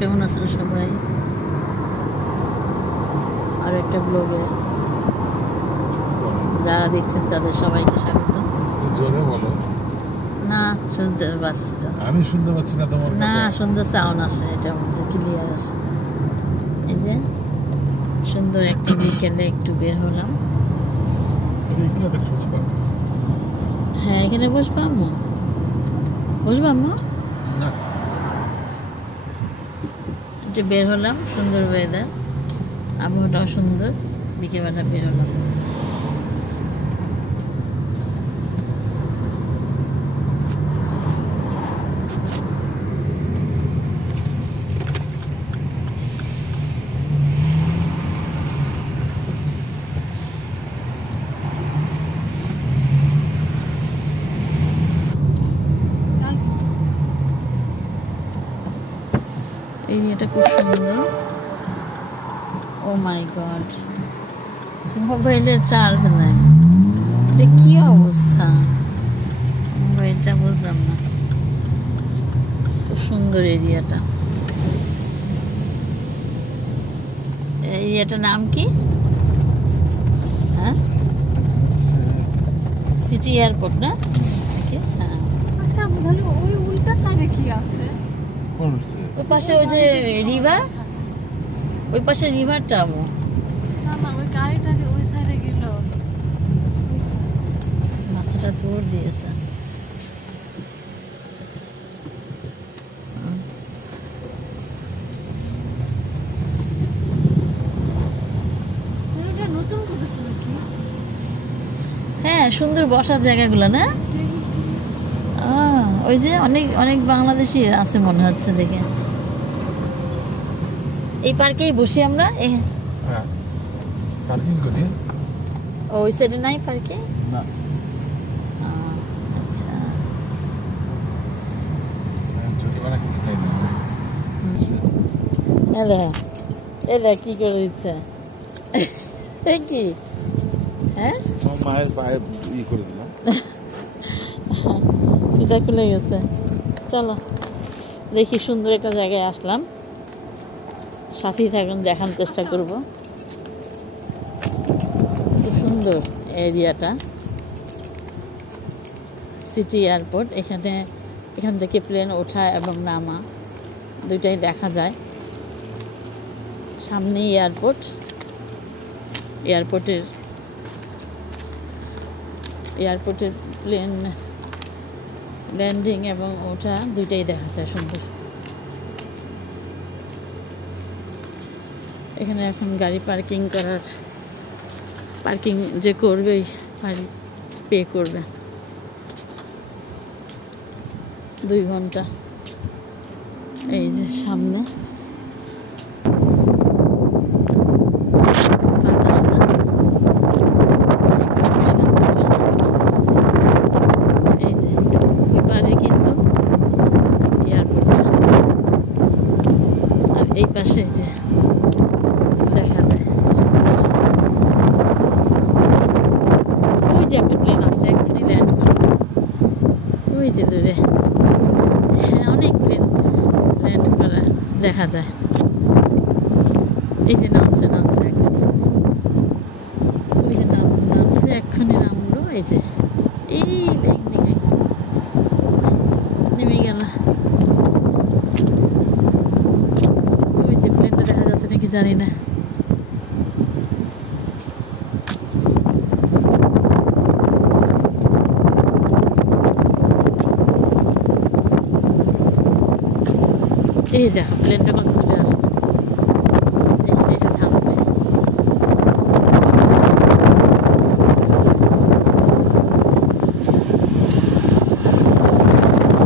কেমন আছেন সবাই? আর একটা ব্লগে যারা দেখছেন তাদের সবাইকে স্বাগত। জোরে বলো। না শুনতে পাচ্ছি তো। আমি শুনতে পাচ্ছি না তোমার না সুন্দর সাউন্ড আসে, এটার মধ্যে ক্লিয়ার আসে। এই যে সুন্দর একটা বিকেলে একটু বের হলাম। হ্যাঁ এখানে বসবো আম্মু, বসবো আম্মু। একটু বের হলাম, সুন্দর ওয়েদার, আবহাওয়াটাও সুন্দর, বিকেলবেলা বের হলাম। এরিয়াটা খুব সুন্দর। ও মাই গড, মোবাইলে চার্জ নাই, এটা কি অবস্থা? মোবাইলটা বুঝলাম না। খুব সুন্দর এরিয়াটা। এরিয়াটার নাম কি? হ্যাঁ সিটি এয়ারপোর্ট না? হ্যাঁ আচ্ছা তাহলে ওই উল্টা সাইডে কি আছে? ওই পাশে ওই যে রিভার, ওই পাশে রিভারটা আমু। না না ওই গাড়িটা যে ওই সাইডে গেল, বাচ্চাটা দৌড় দিয়েছে। এটা নতুন করেছে নাকি? হ্যাঁ সুন্দর বসার জায়গাগুলো না? ওই যে অনেক অনেক বাংলাদেশি আছে মনে হচ্ছে দেখে। এই পার্কেই বসি আমরা। পার্কিং করি। ওই সাইডে নাই পার্কে? না। আচ্ছা ছোটবেলা খেতে চাই না। এলা কি করে দিচ্ছে? কি হ্যাঁ মায়ের পায়ে ই করে দিলাম। পিতা খুলে গেছে। চলো দেখি, সুন্দর একটা জায়গায় আসলাম, সাথেই থাকুন, দেখার চেষ্টা করব। খুব সুন্দর এরিয়াটা, সিটি এয়ারপোর্ট। এখান থেকে প্লেন ওঠা এবং নামা দুইটাই দেখা যায়। সামনেই এয়ারপোর্ট, এয়ারপোর্টের প্লেন ল্যান্ডিং এবং ওঠা দুইটাই দেখা যায় সুন্দর। এখানে এখন গাড়ি পার্কিং যে করবে পে করবে 2 ঘন্টা। এই যে সামনে এই পাশে যে দেখা যায়, ওই যে একটা প্লেন আসছে, এক্ষুনি ল্যান্ড করবে ওই যে দূরে। হ্যাঁ অনেক প্লেন ল্যান্ড করা দেখা যায়। এই যে নামছে এক্ষুনি, ওই যে নামছে এক্ষুনি নামলো। এই যে এই নেমে গেল। ওই যে প্লেনটা দেখা যাচ্ছে নাকি জানি না। এই দেখো প্লেনটা কত দূরে আসলো, এখানে এটা থামবে।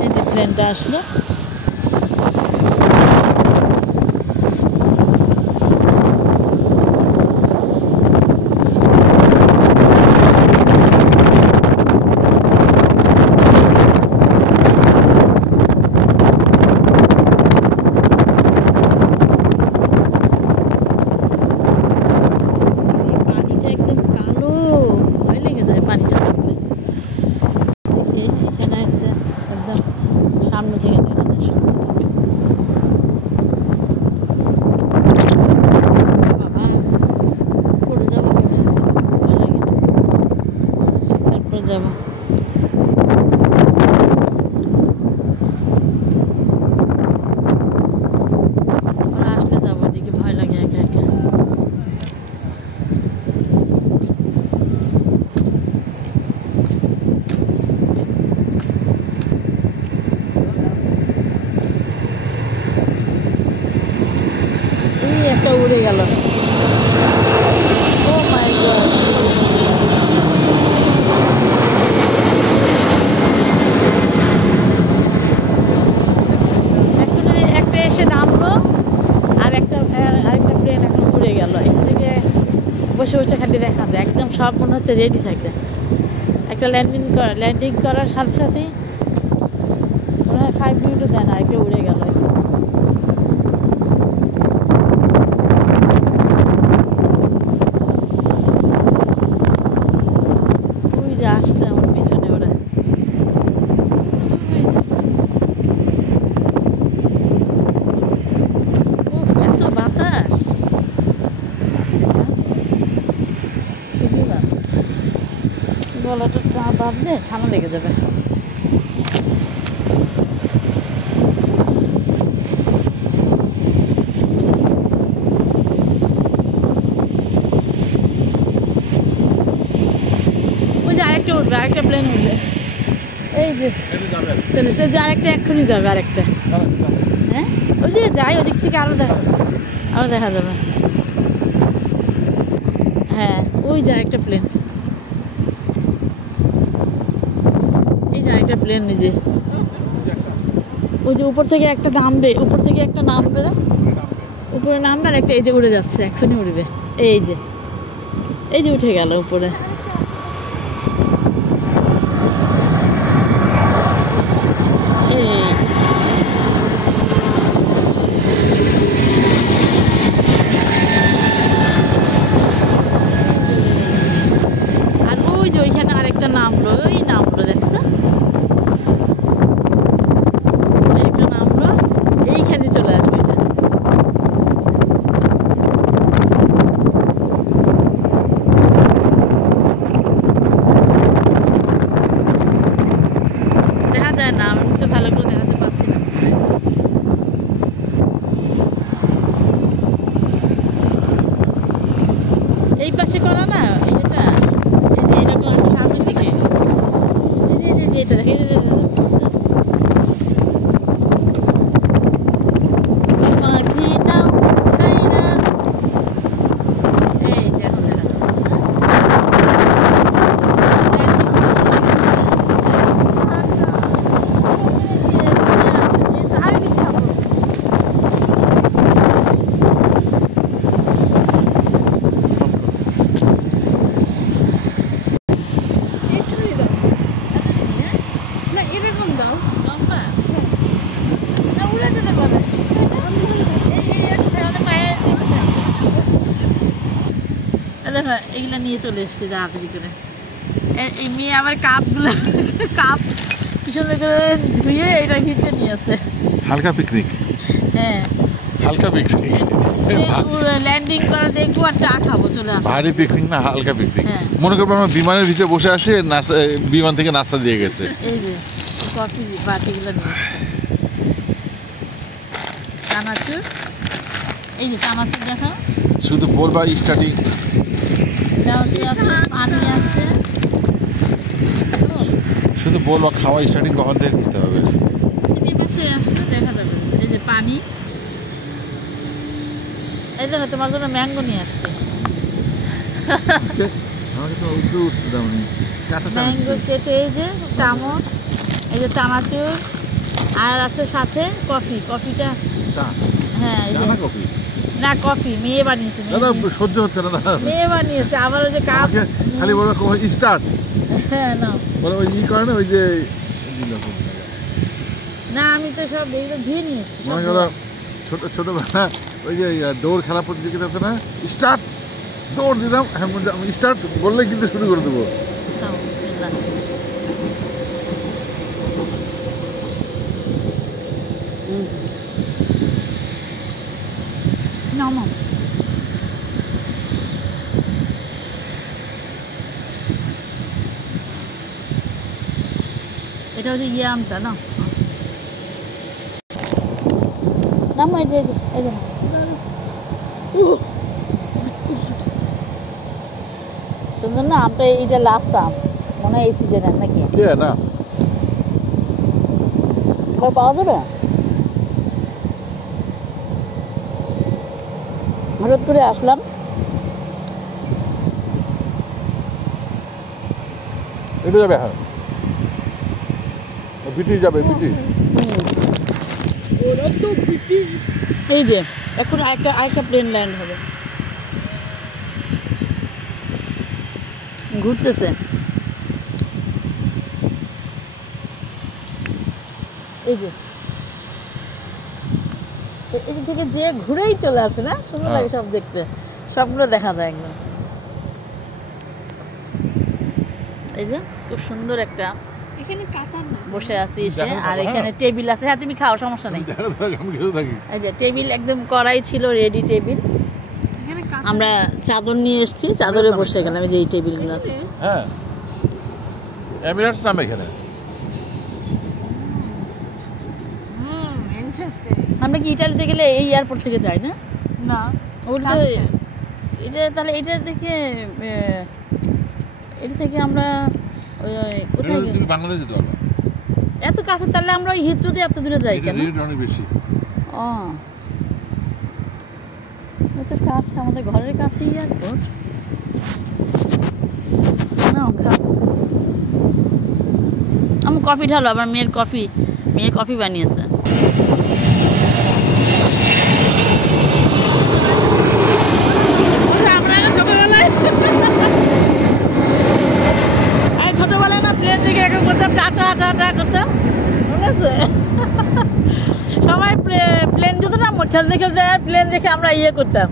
এই যে প্লেনটা আসলো, পানিটা দেখলে দেখি এখানে আছে একদম সামনে থেকে দেখা উড়ে গেল। ও মাই গড, এখন একটা এসে নামলো, আরেকটা প্লেন এখন উড়ে গেল। এখান থেকে বসে বসে খালি দেখা যায়, একদম সব মনে হচ্ছে রেডি থাকে। একটা ল্যান্ডিং করার সাথে সাথেই মনে হয় 5 মিনিটও যায় না, একটা উড়ে গেল। ওই যে আসছে আমার পিছনে ওরা। উফ, এত বাতাস, খুবই বাতাস। গলাটা বাঁধলে ঠান্ডা লেগে যাবে। ওই যে আরেকটা উঠবে, আরেকটা প্লেন উঠবে। এই যে চলেছে, যে আরেকটা এক্ষুনি যাবে, আরেকটা। হ্যাঁ, ওই যে যাই, ওদিক থেকে আরো দেখা যাবে। হ্যাঁ, ওই যে আরেকটা প্লেন, এই যে আরেকটা প্লেন, নিজে ওই যে উপর থেকে একটা নামবে, উপরে নামবে, আর একটা এই যে উড়ে যাচ্ছে, এক্ষুনি উঠবে। এই যে উঠে গেল উপরে। আর ওই যে ওইখানে আরেকটা নামলো, দেখছো, একটা নামলো, এইখানে চলে আসবে এটা। দেখা যায় না, আমি তো ভালো করে দেখাতে পারছি না। এই পাশে করা না এটা, এই যে এরকম সামনের দিকে, এই যে এটা দেখে, মাঝি নাও চাই না। এই যে এখন দেখা দেখো, এগুলা নিয়ে চলে এসছে তাড়াতাড়ি করে। এই মেয়ে আবার কাপ সুন্দর করে ধুয়ে এটা ঘিরতে নিয়ে আসছে। হালকা পিকনিক। হ্যাঁ, হালকা পিকনিক, ল্যান্ডিং করা দেখবো আর চা খাবো, চলে আসবো। ভারী পিকনিক না, হালকা পিকনিক। হ্যাঁ। মনে করবো আমরা বিমানের ভিতরে বসে আছি, বিমান থেকে নাস্তা দিয়ে গেছে। এই যে কফি বাটিগুলো নিয়ে এসছে, চানাচুর, এই যে চানাচুর দেখো, শুধু বলবা স্টার্টিং, চানাচুর আছে, পানি আছে, শুধু বলবা খাওয়া স্টার্টিং কখন থেকে করতে হবে। এই পাশে আসলে দেখা যাবে। এই যে পানি, এই দেখো তোমার জন্য ম্যাঙ্গো নিয়ে আসছে। আমাকে তো উপরে উঠতে দাও নি, ম্যাঙ্গো কেটে, এই যে চামচ, এই যে চানাচুর, আর আছে সাথে কফিটা। চা? হ্যাঁ, এই যে কফি না, কফি মেয়ে বানিয়েছে, দাদা, সহ্য হচ্ছে না দাদা। মেয়ে বানিয়েছে। আবার ওই যে কাপ, খালি বলবো স্টার্ট, হ্যাঁ না, বলে ওই করে না, ওই যে না আমি তো সব এইগুলো ধুয়ে নিয়ে এসছি। মনে করো ছোটবেলা ওই যে দৌড় খেলা প্রতিযোগিতাতে না, স্টার্ট, দৌড় দিতাম, এখন আমি স্টার্ট বললেই কিন্তু শুরু করে দেবো। না, এটা হচ্ছে আমটা না, এই যে সুন্দর না আমটা। এইটা লাস্ট আম মনে হয় এই সিজনের, নাকি না পাওয়া যাবে? হঠাৎ করে আসলাম। এটা যাবে, হ্যাঁ ব্রিটিশ যাবে, ব্রিটিশ। ওরা তো ব্রিটিশ। এই যে এখন আরেকটা প্লেন ল্যান্ড হবে, ঘুরতেছে। এই যে এই থেকে যে ঘুরেই চলে আসে না, সুন্দর লাগে সব দেখতে, সবগুলো দেখা যায় একদম। এই যে খুব সুন্দর একটা এখানে কাতার না বসে আছি এসে, আর এখানে টেবিল আছে। হ্যাঁ তুমি খাও, সমস্যা নেই। এই যে টেবিল একদম করাই ছিল, রেডি টেবিল। এখানে কাতার আমরা চাদর নিয়ে এসেছি, চাদরে বসে গেলাম। এই যে এই টেবিলগুলো, হ্যাঁ এমিরেটস নামে এখানে। ইন্টারেস্টিং। আমরা কি ইটালিতে গেলে এই এয়ারপোর্ট থেকে যাই না? না ওটা এটা তাহলে এটা থেকে আমরা কোথায় তুমি বাংলাদেশ যেতে পারবে এত কাছে, তাহলে আমরা ওই হিথ্রোতে এত দূরে যাই কেন? অনেক বেশি। ও এত কাছে, আমাদের ঘরের কাছেই এয়ারপোর্ট। আমি কফি ঢালো, আমার মেয়ে কফি বানিয়েছে। আমরা ছোটবেলায় না প্লেন দেখে এরকম করতাম, টাটা টাটা করতাম, মনে আছে? সবাই প্লেন যেত না, খেলতে খেলতে প্লেন দেখে আমরা ইয়ে করতাম।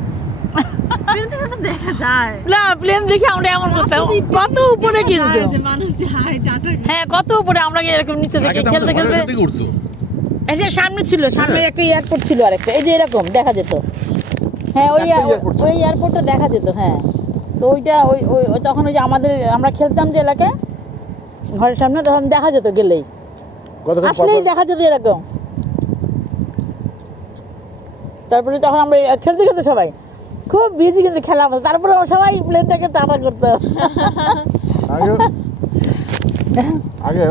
দেখা যায় না, প্লেন দেখে আমরা এমন করতাম, কত উপরে কিন্তু মানুষ যে হাই টাটা। হ্যাঁ, কত উপরে আমরা এরকম নিচে দেখে খেলতে খেলতে। এই যে সামনে ছিল, সামনে একটা এয়ারপোর্ট ছিল আরেকটা, এই যে এরকম দেখা যেত। হ্যাঁ, ওই এয়ারপোর্টটা দেখা যেত। হ্যাঁ, তো ওইটা ওই তখন ওই যে আমরা খেলতাম যে এলাকায় ঘরের সামনে, তখন দেখা যেত, গেলেই আসলেই দেখা যেত এরকম। তারপরে তখন আমরা খেলতে খেলতে সবাই খুব বিজি কিন্তু খেলা হতো, তারপরে সবাই প্লেনটাকে টাটা করতো। আগে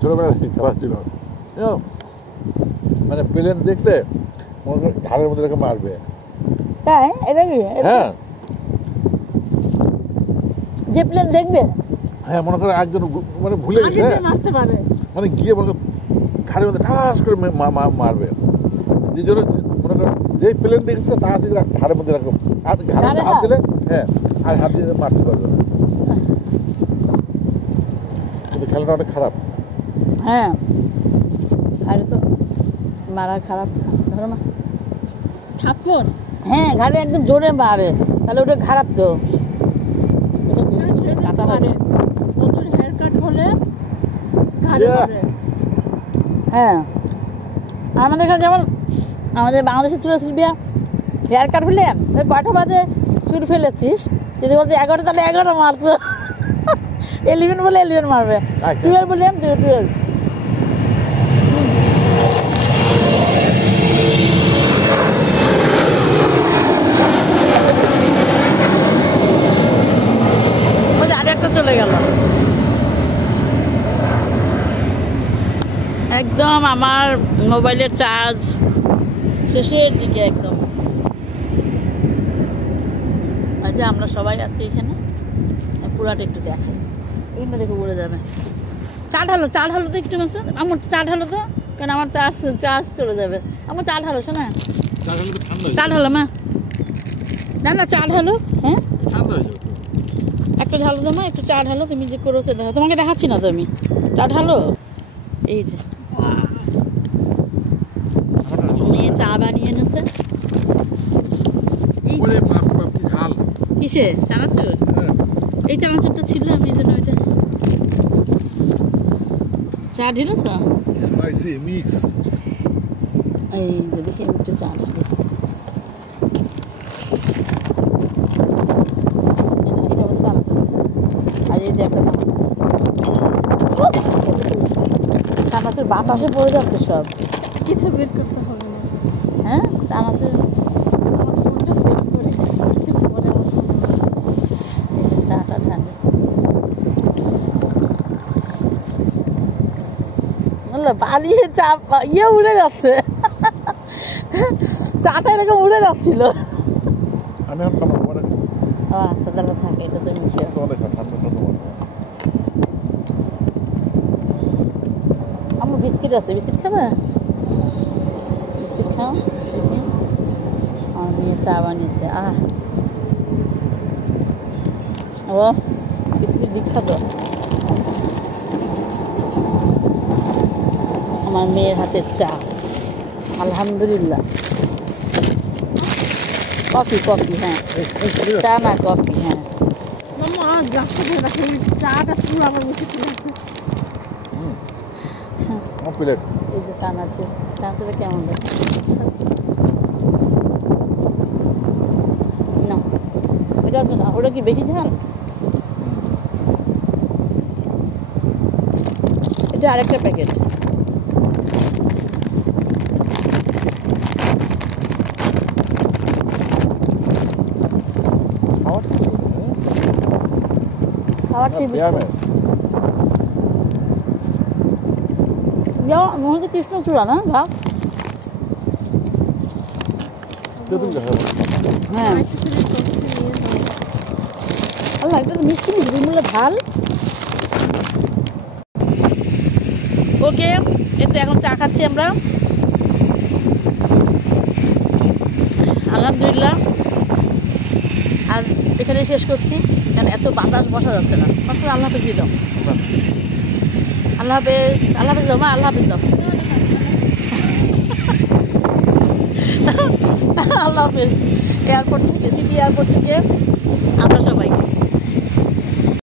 ছোটবেলায় খেলা ছিল, মানে প্লেন দেখতে ঘাড়ের মধ্যে এরকম মারবে। তাই? এটা কি? হ্যাঁ, যে প্লেন দেখবে, হ্যাঁ মনে করো একজন মানে ভুলে গেছে, মারতে পারে, মানে গিয়ে মনে করো ঘাড়ের মধ্যে ঠাস করে মারবে। যে জন্য মনে করো যেই প্লেন দেখেছে তা ঘাড়ের মধ্যে এরকম, আর ঘাড়ে হাত দিলে, হ্যাঁ আর হাত দিয়ে মারতে পারবে না। কিন্তু খেলাটা অনেক খারাপ। হ্যাঁ, ঘাড়ে তো মারা খারাপ, ধরো না থাপ্পড়। হ্যাঁ, ঘাড়ে একদম জোরে মারে, তাহলে ওটা খারাপ। তো এটা বেশি কাটা হয়। নতুন হেয়ার কাট হলে ঘাড়ে মারে। হ্যাঁ, আমাদের এখানে যেমন আমাদের বাংলাদেশের ছিল সিলভিয়া, হেয়ার কাট হলে 5টা বাজে চুল ফেলেছিস, যদি বলতে 11, তাহলে 11 মারতো। 11 বলে 11 মারবে, 12 বলে 12। আরেকটা চলে গেল একদম। আমার মোবাইলের চার্জ শেষের দিকে একদম। আচ্ছা, আমরা সবাই আছি এখানে, পুরাটা একটু দেখাই, এগুলো দেখে উড়ে যাবে। চা ঢালো তো একটু মাসে, আমার চা ঢালো তো, কারণ আমার চার্জ চলে যাবে। আমার চা ঢালো, শোনা চা ঢালো মা, না চা ঢালো। হ্যাঁ, একটা ঢালো তো মা, একটু চা ঢালো। তুমি যে করেছো দেখা, তোমাকে দেখাচ্ছি না তো আমি। চা ঢালো। এই যে মেয়ে চা বানিয়ে এনেছে। কিসে? চানাচুর। এই চানাচুরটা ছিল, আমি এই জন্য ওইটা। চা ঢেলেছ? এই যে দেখি, আমি একটু চা ঢালি। এটা হচ্ছে চানাচুর আছে, আর এই যে একটা চানাচুর বাতাসে পড়ে যাচ্ছে সব, কিছু বের করতে হবে না। হ্যাঁ, চানাচুর আমার ফোনটা সেভ করে কিছু পরে আমার ফোন চাটা ঢালে। পালিয়ে চা ইয়ে উড়ে যাচ্ছে, চাটা এরকম উড়ে যাচ্ছিল। আমি এখন খাবো পরে খাবো। ও আচ্ছা দাদা থাকে, এটা তুমি খেয়ে। তোমাদের খান ঠান্ডা তোমার আমার বিস্কিট আছে, বিস্কিট খাবে? বিস্কিট খাও দেখি। আমার মেয়ে চা বানিয়েছে। ও বিস্কিট বিখ্যাত। আমার মেয়ের হাতের চা, আলহামদুলিল্লাহ। কফি কফি, হ্যাঁ চা না কফি, হ্যাঁ। মাম্মা গ্লাসটা ধরে রাখে, এই চাটা পুরো আমার মুখে চলে আসে। আমার প্লেট এই যে চানাচুর, চানাচুরটা কেমন লাগে না? এটা না, ওটা কি বেশি ঝাল? এটা আরেকটা প্যাকেট। খাওয়ার টিভি মনে হচ্ছে কৃষ্ণচূড়া না গাছ? তেঁতুল গাছ হ্যাঁ আল্লাহ, এটা তো মিষ্টি মিষ্টি, বিমূল্য ঝাল। ওকে, এতে এখন চা খাচ্ছি আমরা, আলহামদুলিল্লাহ। আর এখানে শেষ করছি, কারণ এত বাতাস বসা যাচ্ছে না। আসলে আল্লাহ হাফেজ দিল। আল্লাহ হাফেজ, আল্লাহ হাফেজ দাও মা, আল্লাহ হাফেজ দাও। আল্লাহ হাফেজ। এয়ারপোর্ট থেকে, সিটি এয়ারপোর্ট থেকে আমরা সবাই